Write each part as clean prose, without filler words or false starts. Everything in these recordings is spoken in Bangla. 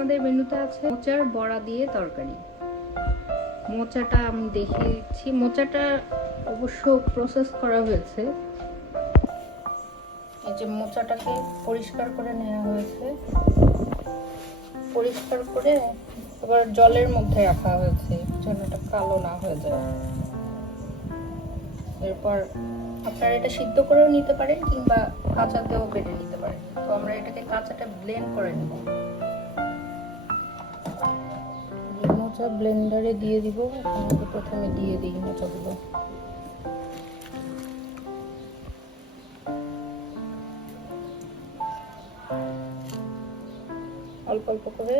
আমাদের মেনুতে আছে মোচার বড়া দিয়ে তরকারি। মোচাটা আমি দেখিয়েছি, মোচাটা অবশ্য প্রসেস করা হয়েছে। এই যে মোচাটাকে পরিষ্কার করে নেওয়া হয়েছে, পরিষ্কার করে এবার জলের মধ্যে রাখা হয়েছে যেন এটা কালো না হয়ে যায়। এরপর আপনারা এটা সিদ্ধ করেও নিতে পারেন কিংবা কাঁচাতেও বেটে নিতে পারেন। তো আমরা এটাকে কাঁচাটা ব্লেন্ড করে নেব। মোচা ব্লেন্ডারে দিয়ে দিব। প্রথমে দিয়ে দিই মোচাগুলো। অল্প অল্প করে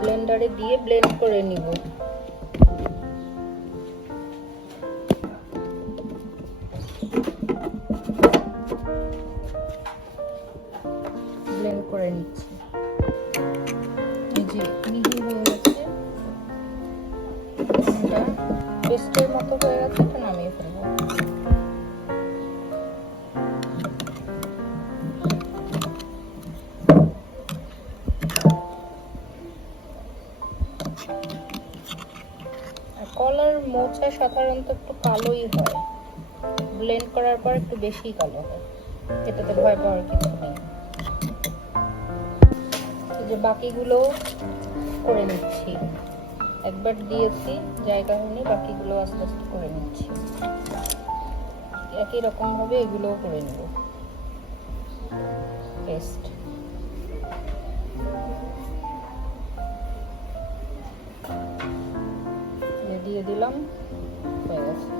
ব্লেন্ডারে দিয়ে ব্লেন্ড করে নিব। ব্লেন্ড করে নিচ্ছি। এই যে মিহি হয়ে গেছে, এটা পেস্টের মতো হয়ে গেছে, এটা নামিয়ে ফেলবো। কলার মোচা সাধারণত একটু কালোই হয়, ব্লেন্ড করার পর একটু বেশি কালো হয়, এটাতে ভয় পাওয়ার কিছু নেই। যে বাকিগুলো করে নিচ্ছি, একবার দিয়েছি জায়গা হয়নি, বাকিগুলো আস্তে আস্তে করে নিচ্ছি। একই রকম ভাবে এগুলোও করে নেব পেস্ট। দিয়ে দিলাম, হয়ে গেছে,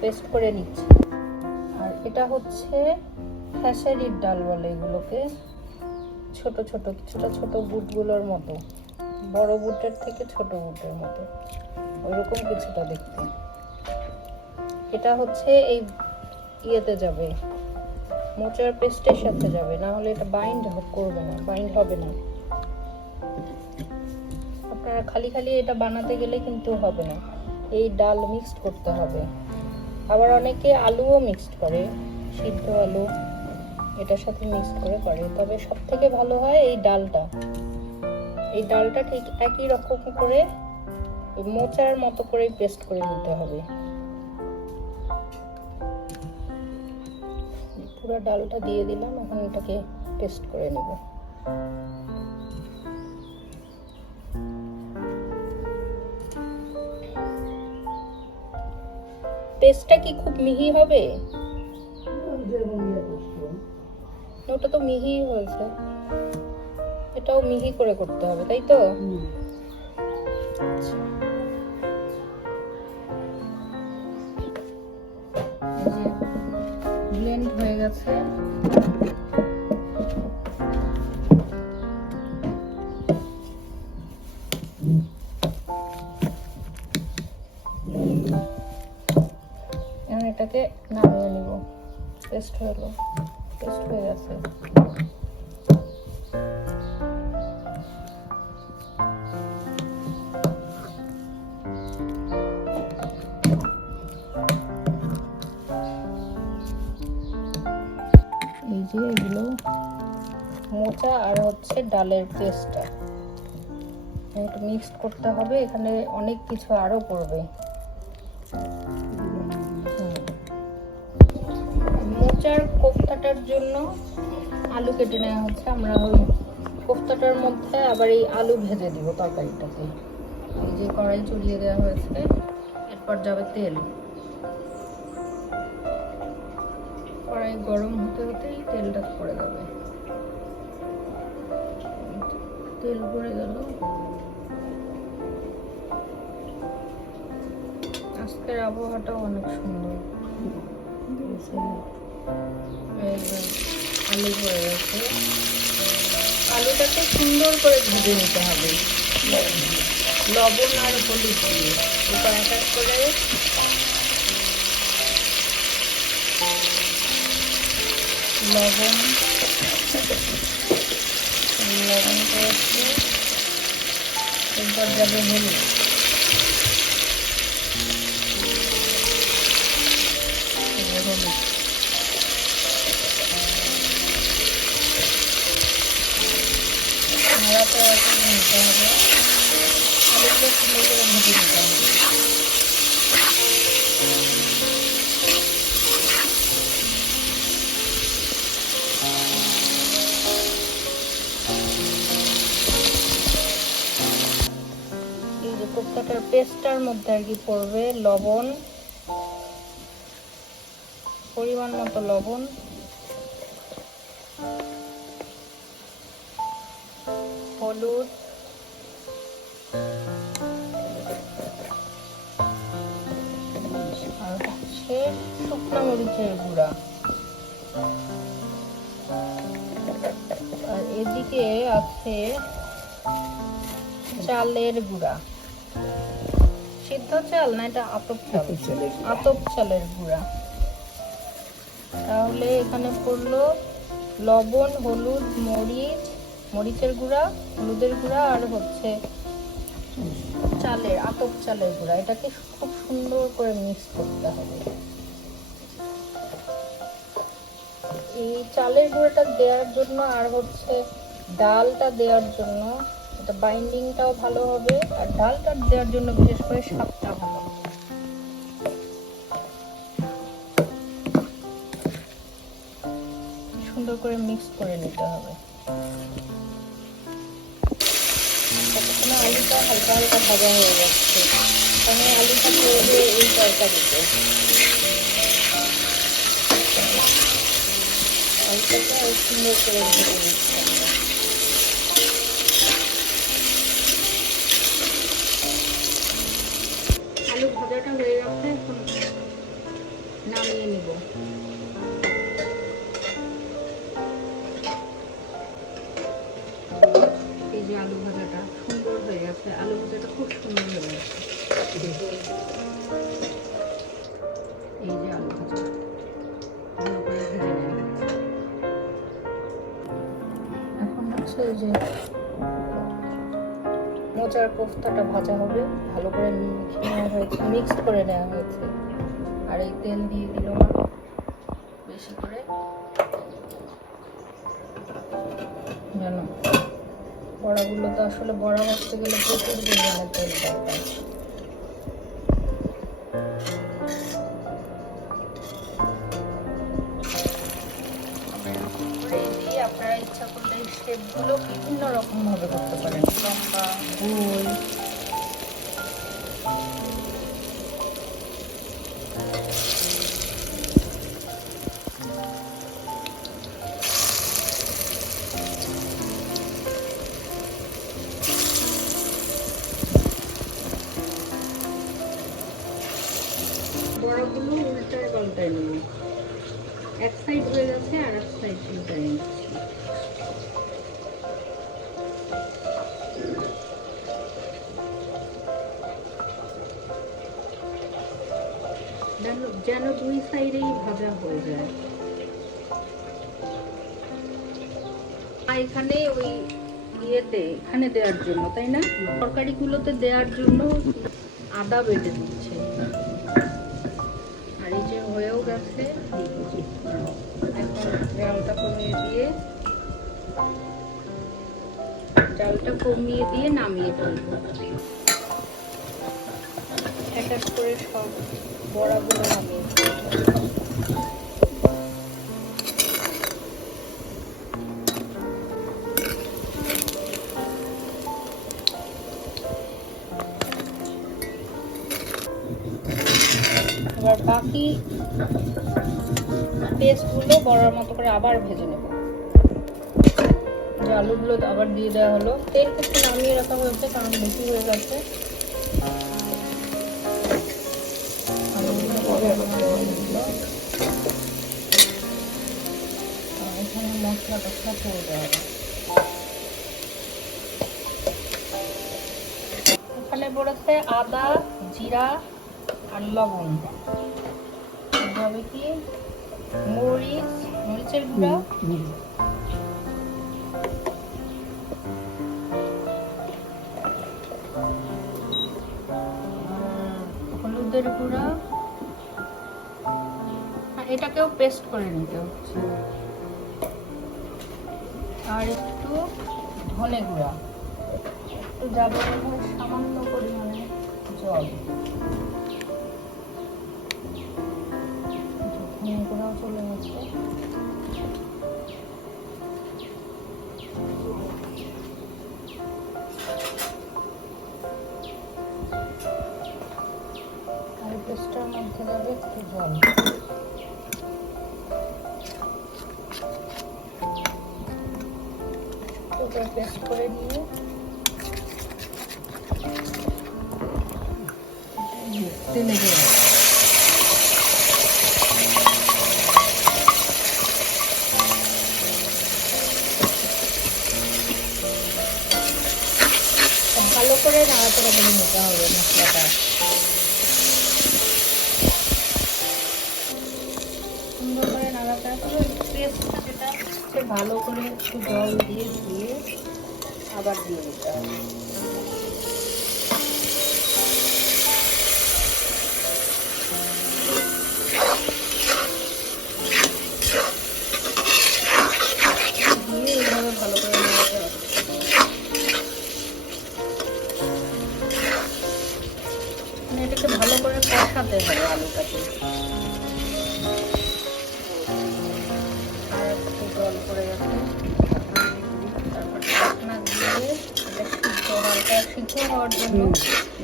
পেস্ট করে নিচ্ছি। আর এটা হচ্ছে খেসারির ডাল বলে এগুলোকে, ছোট ছোট কিছুটা ছোট বুটগুলোর মতো, বড় বুটের থেকে ছোট বুটের মতো, ওইরকম কিছুটা দেখতে। এটা হচ্ছে এই ইয়েতে যাবে, মোচার পেস্টের সাথে যাবে, না হলে এটা বাইন্ড করবে না, বাইন্ড হবে না। আপনারা খালি খালি এটা বানাতে গেলে কিন্তু হবে না, এই ডাল মিক্সড করতে হবে। আবার অনেকে আলুও মিক্সড করে, সিদ্ধ আলু এটার সাথে মিক্সড করে, তবে সব থেকে ভালো হয় এই ডালটা। এই ডালটা ঠিক একই রকম করে মোচার মতো করে পেস্ট করে নিতে হবে। পুরো ডালটা দিয়ে দিলাম, এখন এটাকে পেস্ট করে নেব। পেস্টটা কি খুব মিহি হবে? ওটা তো মিহি হয়েছে, এটাও মিহি করে করতে হবে, তাই তো? ব্লেন্ড হয়ে গেছে। এখন এটাকে নামিয়ে নিব। পেস্ট হয়ে গেছে। এই যে এগুলো মোচা আর হচ্ছে ডালের পেস্টটা একটু মিক্সড করতে হবে। এখানে অনেক কিছু আরো পড়বে। মোচার কোফতাটার জন্য আলু কেটে নেওয়া হচ্ছে। আমরা ওই কোফতাটার মধ্যে আবার এই আলু ভেজে দিব তরকারিটাকে। এই যে কড়াই চড়িয়ে দেওয়া হয়েছে, এরপর যাবে তেল। কড়াই গরম হতে হতেই তেলটা পড়ে যাবে। তেল পড়ে গেল। আজকের আবহাওয়াটা অনেক সুন্দর। আলু পড়ে গেছে, আলুটাকে সুন্দর করে ভেজে নিতে হবে লবণ আর হলুদ দিয়ে। এরপর এক এক করে লবণ করেছি, এরপর যাবে হলুদ, নাড়াচাড়া করে নিতে হবে। আলুগুলো সুন্দর করে ভেজে নিতে হবে। এই যে কোপ্তাটার পেস্টটার মধ্যে আর কি পড়বে লবণ, পরিমাণ মতো লবণ, হলুদ, আর হচ্ছে শুকনো মরিচের গুঁড়া। আর এদিকে আছে চালের গুঁড়া, সিদ্ধ চাল না, এটা আতপ চাল, আতপ চালের গুঁড়া। তাহলে এখানে পড়লো লবণ, হলুদ, মরিচ, মরিচের গুঁড়া, হলুদের গুঁড়া, আর হচ্ছে চালের আতপ চালের গুঁড়া। এটাকে খুব সুন্দর করে মিক্স করতে হবে। এই চালের গুঁড়োটা দেওয়ার জন্য আর হচ্ছে ডালটা দেওয়ার জন্য এটা বাইন্ডিংটাও ভালো হবে, আর ডালটা দেওয়ার জন্য বিশেষ করে স্বাদটা ভালো হবে। সুন্দর করে মিক্স করে নিতে হবে। আলুটা হালকা হালকা ভাজা হয়ে যাচ্ছে, কারণ আলুটা পড়বে এই তরকারিতে। আলুটাকে আর সুন্দর করে ভেজে নিতে হবে। আলু ভাজাটা হয়ে গেছে, এখন নামিয়ে নিব। এই যে আলু ভাজাটা সুন্দর হয়ে গেছে, আলু ভাজাটা খুব সুন্দর হয়ে গেছে। এই যে আলু ভাজা ভালো করে ভেজে নেওয়া হয়েছে। এখন হচ্ছে এই যে মোচার কোফতাটা ভাজা হবে, ভালো করে নেওয়া হয়েছে, মিক্সড করে নেওয়া হয়েছে। আর এই তেল দিয়ে দিল না বেশি করে, জানো বড়াগুলো তো আসলে বড়া ভাজতে গেলে প্রচুর পরিমাণে তেল দরকার। আপনারা ইচ্ছা করলে এই শেপগুলো বিভিন্ন রকম ভাবে করতে পারেন, লম্বা, গোল। বড়গুলো উল্টায় পাল্টায় নেব, এক সাইড হয়ে গেছে আর এক সাইড উল্টায় নিচ্ছি। যেন দুই সাইডেই ভাজা হয়ে যায়। এখানে ওই ইয়েতে এখানে দেওয়ার জন্য, তাই না, তরকারিগুলোতে দেওয়ার জন্য আদা বেটে দিচ্ছে। আর এই যে হয়েও গেছে, এখন জালটা কমিয়ে দিয়ে নামিয়ে ফেলবো। এক এক করে সব বড়াগুলো নামিয়ে ফেলবো। এবার বাকি পেস্টগুলো বড়ার মতো করে আবার ভেজে নেব। যে আলুগুলো আবার দিয়ে দেওয়া হলো, তেল একটু নামিয়ে রাখা হয়েছে কারণ বেশি হয়ে গেছে। এখানে মশলা টসলা পড়বে হবে। এখানে পড়েছে আদা, জিরা আর লবণ, এভাবে কি মরিচের গুঁড়া, হলুদের গুঁড়া, এটাকেও পেস্ট করে নিতে হচ্ছে, আর একটু ধনে গুঁড়া, একটু যাবে সামান্য পরিমাণে জল, ধনে গুঁড়াও চলে গেছে। আর পেস্টটার মধ্যে যাবে একটু জল, পেস্ট করে নিয়ে তেলে দেওয়া। ভালো করে নাড়াচাড়া করে নিতে হবে মশলাটা। সুন্দর করে নাড়াচাড়া করে পেস্টটা যেটা সে ভালো করে একটু জল দিয়ে ধুয়ে আবার দিয়ে দিতে হবে। দিয়ে এইভাবে ভালো করে নাড়াতে হবে। এটাকে ভালো করে কষাতে হবে আলুটাকে। আর একটু জল পড়ে গেছে, তারপর ঢাকনা দিয়ে এটা হালকা সিদ্ধ হওয়ার জন্য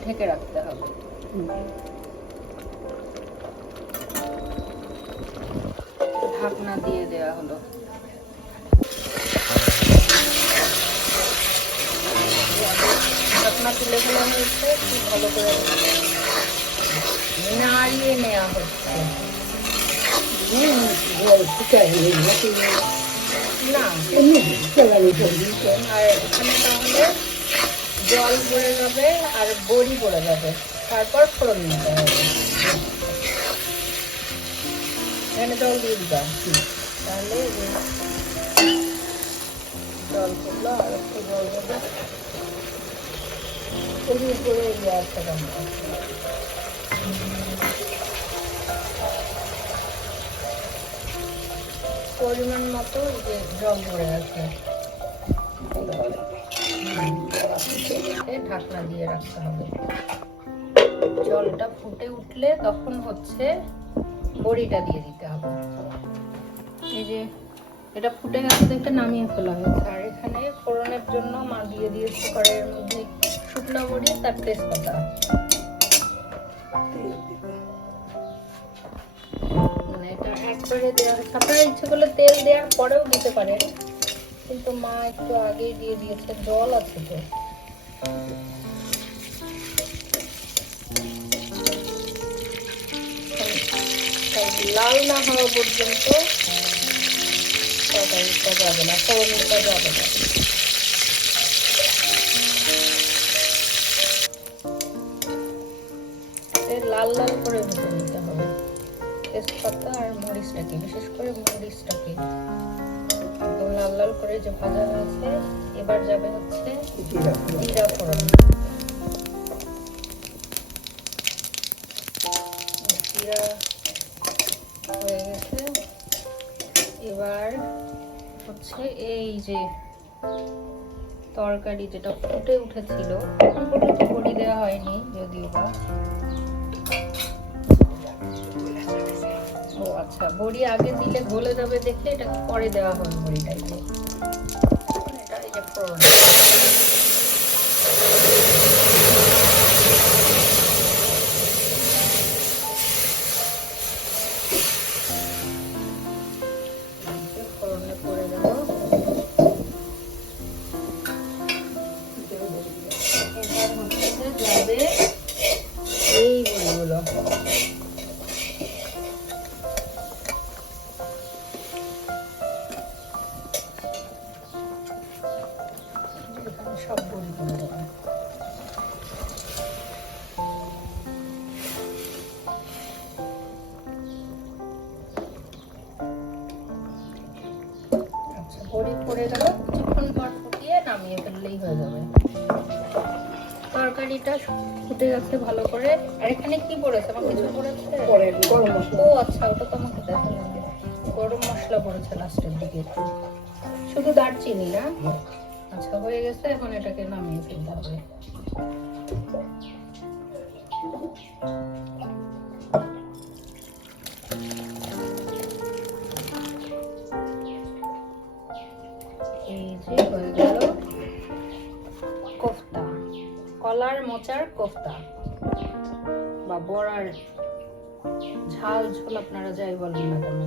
ঢেকে রাখতে হবে। ঢাকনা দিয়ে দেওয়া হলো। ঢাকনা তুলে ফেলা হয়েছে, খুব ভালো করে নাড়িয়ে নেওয়া হচ্ছে। না আর এখানে তাহলে জল পড়ে যাবে আর বড়ি পড়ে যাবে, তারপর ফোড়ন দিতে হবে। এখানে জল দিয়ে দিবা, তাহলে জল পড়লো আর একটু জল দেবে করে একটা পরিমাণ মতো যে জল পড়ে আছে ঢাকনা দিয়ে রাখতে হবে। জলটা ফুটে উঠলে তখন হচ্ছে বড়িটা দিয়ে দিতে হবে। এই যে এটা ফুটে গেছে দেখতে নামিয়ে ফেলা হয়েছে। আর এখানে ফোড়নের জন্য মা দিয়ে দিয়েছে কড়াইয়ের মধ্যে শুকনো বড়ি তার তেজপাতা। মানে এটা একবারে দেওয়া, আপনারা ইচ্ছে করলে তেল দেওয়ার পরেও দিতে পারেন, কিন্তু মা একটু আগেই দিয়ে দিয়েছে, জল আছে তো। লাল না হওয়া পর্যন্ত তরকারিটা যাবে না, ফোড়নটা যাবে না। লাল লাল করে ভেজে নিতে হবে তেজপাতা আর মরিচটাকে, বিশেষ করে মরিচটাকে একদম লাল লাল করে যে ভাজা হয়েছে। এবার যাবে হচ্ছে জিরা ফোড়ন। জিরা হয়ে গেছে। এবার হচ্ছে এই যে তরকারি যেটা ফুটে উঠেছিল, এখন পর্যন্ত বড়ি দেওয়া হয়নি যদিও বা। ও আচ্ছা, বড়ি আগে দিলে গলে যাবে দেখে এটা পরে দেওয়া হবে বড়িটা। এটা এই যে ফোড়ন, ফোড়নে পড়ে গেল। এবার হচ্ছে যাবে এই বড়িগুলো। সব বড়ি করে দেবো। আচ্ছা, বড়ি পড়ে গেল, কিছুক্ষণ পর ফুটিয়ে নামিয়ে ফেললেই হয়ে যাবে। তরকারিটা ফুটে গেছে ভালো করে। আর এখানে কি পড়েছে? আমার কিছু পড়েছে? গরম মশলা। ও আচ্ছা, ওটা তো আমাকে দেখালেন। গরম মশলা পড়েছে লাস্টের দিকে একটু, শুধু দারচিনি না, আচ্ছা, হয়ে গেছে, এখন এটাকে নামিয়ে ফেলতে হবে। এই যে হয়ে গেল কোফতা, কলার মোচার কোফতা বা বড়ার ঝাল ঝোল, আপনারা যাই বলেন না কেন।